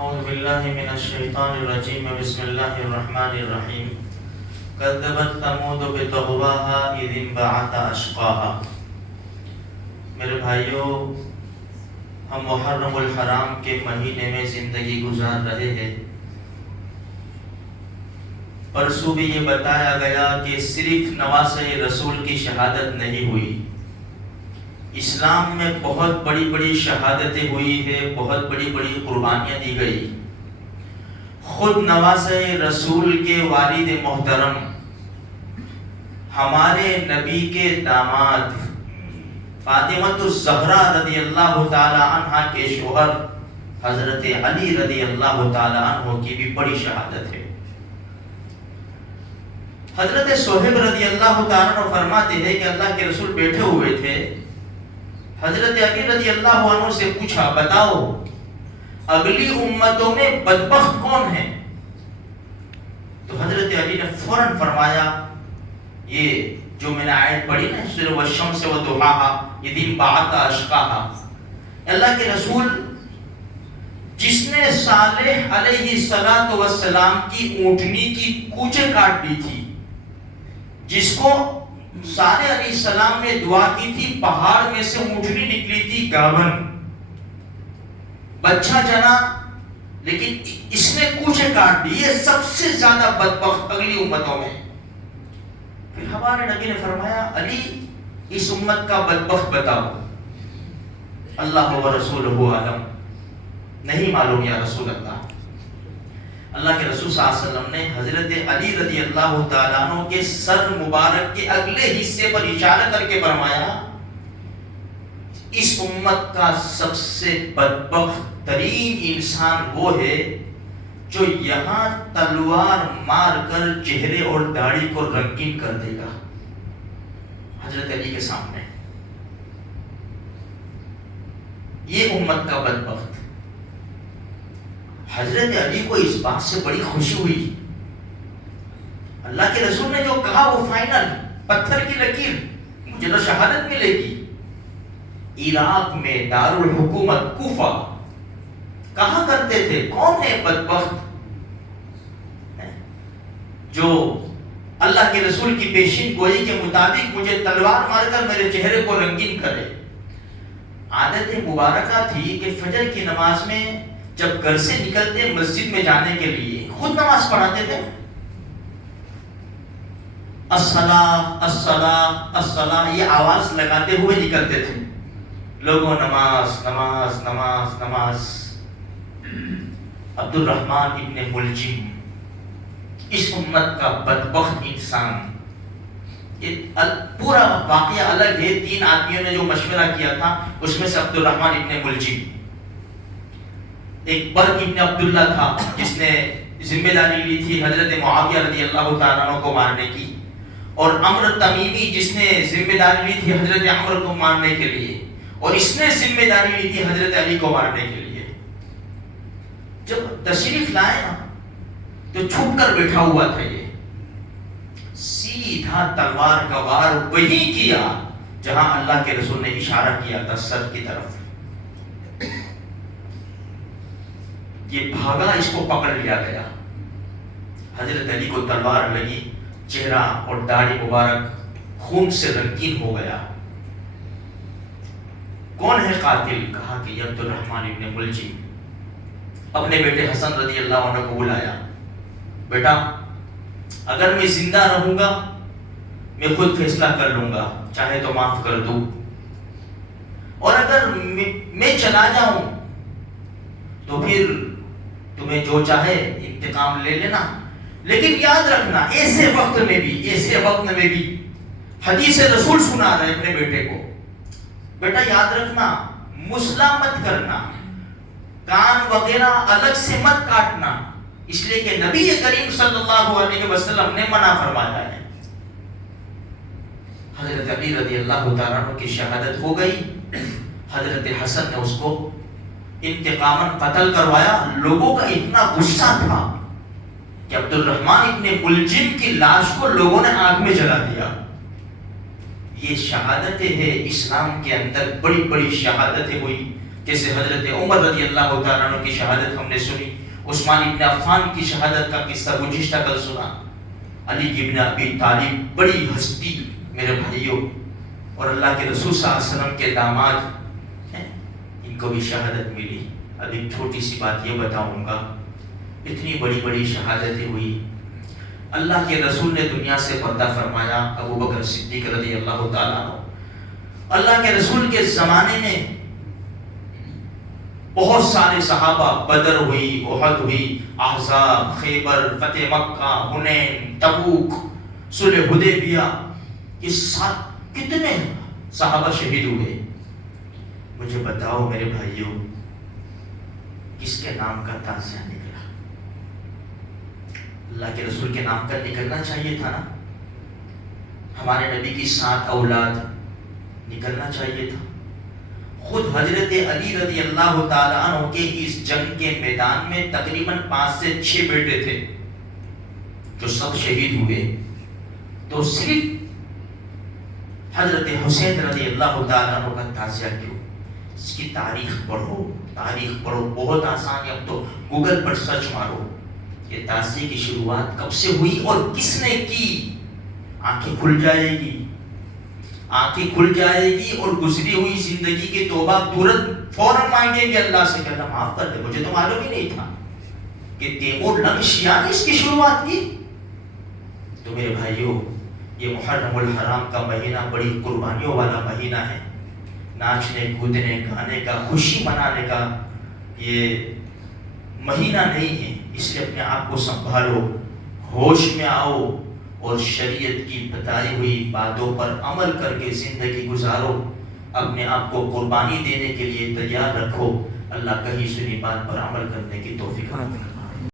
اعوذ باللہ من الشیطان الرجیم بسم اللہ الرحمن الرحیم کذبت ثمود بطغواها اذ انبعث اشقاها۔ میرے بھائیوں، ہم محرم الحرام کے مہینے میں زندگی گزار رہے ہیں۔ پرسوں بھی یہ بتایا گیا کہ صرف نواسۂ رسول کی شہادت نہیں ہوئی، اسلام میں بہت بڑی بڑی شہادتیں ہوئی ہیں، بہت بڑی بڑی قربانیاں دی گئی۔ خود نواسۂ رسول کے والد محترم ہمارے نبی کے داماد فاطمۃ الزہرا رضی اللہ تعالی عنہ کے شوہر حضرت علی رضی اللہ تعالی عنہ کی بھی بڑی شہادت ہے۔ حضرت صہیب رضی اللہ تعالی عنہ فرماتے ہیں کہ اللہ کے رسول بیٹھے ہوئے تھے، حضرت علی رضی اللہ عنہ سے پوچھا، بتاؤ اگلی امتوں میں بدبخت کون ہے؟ تو حضرت علی نے فوراً فرمایا، یہ جو میں نے آیت پڑھی نا، سورہ والشمس وضحاها اذ انبعث اشقاها، اللہ کے رسول جس نے صالح علیہ السلام کی اونٹنی کی کوچے کاٹ دی تھی، جس کو صالح علیہ السلام نے دعا کی تھی، پہاڑ میں سے اونٹنی نکلی تھی گاون، بچہ جنا، لیکن اس نے کوچے کاٹ دی، یہ سب سے زیادہ بدبخت اگلی امتوں میں۔ پھر ہمارے نبی نے فرمایا، علی اس امت کا بدبخت بتاؤ۔ اللہ و رسولہ عالم، نہیں معلوم یا رسول اللہ۔ اللہ کے رسول صلی اللہ علیہ وسلم نے حضرت علی رضی اللہ تعالیٰ عنہ کے سر مبارک کے اگلے حصے پر اشارہ کر کے فرمایا، اس امت کا سب سے بدبخت ترین انسان وہ ہے جو یہاں تلوار مار کر چہرے اور داڑھی کو رنگین کر دے گا۔ حضرت علی کے سامنے یہ امت کا بدبخت۔ حضرت علی کو اس بات سے بڑی خوشی ہوئی، اللہ کے رسول نے جو کہا وہ فائنل، پتھر کی لکیر، مجھے تو شہادت ملے گی۔ عراق میں دارالحکومت کوفہ کہاں کرتے تھے، کون ہے بدبخت جو اللہ کے رسول کی پیشین گوئی کے مطابق مجھے تلوار مار کر میرے چہرے کو رنگین کرے۔ عادت مبارکہ تھی کہ فجر کی نماز میں جب گھر سے نکلتے مسجد میں جانے کے لیے خود نماز پڑھاتے تھے، الصلاۃ الصلاۃ الصلاۃ یہ آواز لگاتے ہوئے نکلتے تھے، لوگوں نماز نماز نماز نماز۔ عبد الرحمن ابن ملجم، اس امت کا بدبخت انسان، یہ پورا واقعہ الگ ہے، 3 آدمیوں نے جو مشورہ کیا تھا اس میں سے عبد الرحمن ابن ملجم، ایک برق ابن عبداللہ تھا جس نے ذمہ داری لی تھی حضرت معاویہ رضی اللہ تعالیٰ عنہ کو مارنے کی، اور عمرو تمیمی جس نے ذمہ داری لی تھی حضرت عمر کو مارنے کے لیے، اور اس نے ذمہ داری لی تھی حضرت علی کو مارنے کے لیے۔ جب تشریف لائے نا تو چھپ کر بیٹھا ہوا تھا، یہ سیدھا تلوار کا وار وہی کیا جہاں اللہ کے رسول نے اشارہ کیا تھا، سر کی طرف۔ یہ بھاگا، اس کو پکڑ لیا گیا، حضرت علی کو تلوار لگی، چہرہ اور داڑھی مبارک خون سے رنگین ہو گیا۔ کون ہے قاتل؟ کہا کہ عبد الرحمن ابن ملجم۔ اپنے بیٹے حسن رضی اللہ عنہ کو بلایا، بیٹا اگر میں زندہ رہوں گا میں خود فیصلہ کر لوں گا، چاہے تو معاف کر دوں، اور اگر میں چلا جاؤں تو پھر تمہیں جو چاہے انتقام لے لینا، لیکن یاد رکھنا ایسے وقت میں بھی حدیث رسول سنا رہے اپنے بیٹے کو، بیٹا یاد رکھنا مسئلہ مت کرنا، کان وغیرہ الگ سے مت کاٹنا، اس لیے کہ نبی کریم صلی اللہ علیہ وسلم نے منع فرمایا ہے۔ حضرت علی رضی اللہ تعالیٰ عنہ کی شہادت ہو گئی، حضرت حسن نے اس کو انتقاماً قتل کروایا۔ لوگوں کا اتنا غصہ تھا کہ عبد الرحمن ابن ملجم کی لاش کو لوگوں نے آگ میں جلا دیا۔ یہ شہادتیں ہیں، اسلام کے اندر بڑی بڑی شہادتیں ہوئی جیسے حضرت عمر رضی اللہ تعالیٰ عنہ کی شہادت ہم نے سنی، عثمان ابن عفان کی شہادت کا قصہ گزشتہ کل سنا، علی ابن ابی طالب بڑی ہستی میرے بھائیوں، اور اللہ کے رسول صلی اللہ علیہ وسلم کے داماد ہیں، ان کو بھی شہادت ملی۔ اب ایک چھوٹی سی بات یہ بتاؤں گا، اتنی بڑی بڑی شہادتیں ہوئی، اللہ کے رسول نے دنیا سے پردہ فرمایا، ابو بکر صدیق رضی اللہ تعالیٰ عنہ، اللہ کے رسول کے زمانے میں بہت سارے صحابہ، بدر ہوئی، احد ہوئی، احزاب، خیبر، فتح مکہ، حنین، تبوک، صلح حدیبیہ، یہ سب کتنے صحابہ شہید ہوئے؟ مجھے بتاؤ میرے بھائیوں، کس کے نام کا تازیہ نکلا؟ اللہ کے رسول کے نام کا نکلنا چاہیے تھا نا، ہمارے نبی کی 7 اولاد نکلنا چاہیے تھا۔ خود حضرت علی رضی اللہ تعالیٰ عنہ کے اس جنگ کے میدان میں تقریباً 5 سے 6 بیٹے تھے جو سب شہید ہوئے، تو صرف حضرت حسین رضی اللہ تعالیٰ عنہ کا تازیہ کیوں؟ اس کی تاریخ پڑھو، بہت آسان ہے، اب تو گوگل پر سرچ مارو، یہ تازیے کی شروعات کب سے ہوئی اور کس نے کی؟ آنکھیں کھل جائے گی، آنکھیں کھل جائے گی، اور گزری ہوئی زندگی کے توبہ ترنت فوراً مانگیں گے اللہ سے کہ اللہ معاف کر دے، مجھے تو معلوم ہی نہیں تھا کہ تیمور لنگ شیعہ نے اس کی شروعات کی۔ تو میرے بھائیوں، یہ محرم الحرام کا مہینہ بڑی قربانیوں والا مہینہ ہے، ناچنے کودنے گانے کا، خوشی منانے کا یہ مہینہ نہیں ہے، اس لیے اپنے آپ کو سنبھالو، ہوش میں آؤ، اور شریعت کی بتائی ہوئی باتوں پر عمل کر کے زندگی گزارو، اپنے آپ کو قربانی دینے کے لیے تیار رکھو۔ اللہ کہیں سنی بات پر عمل کرنے کی توفیق عطا فرمائے۔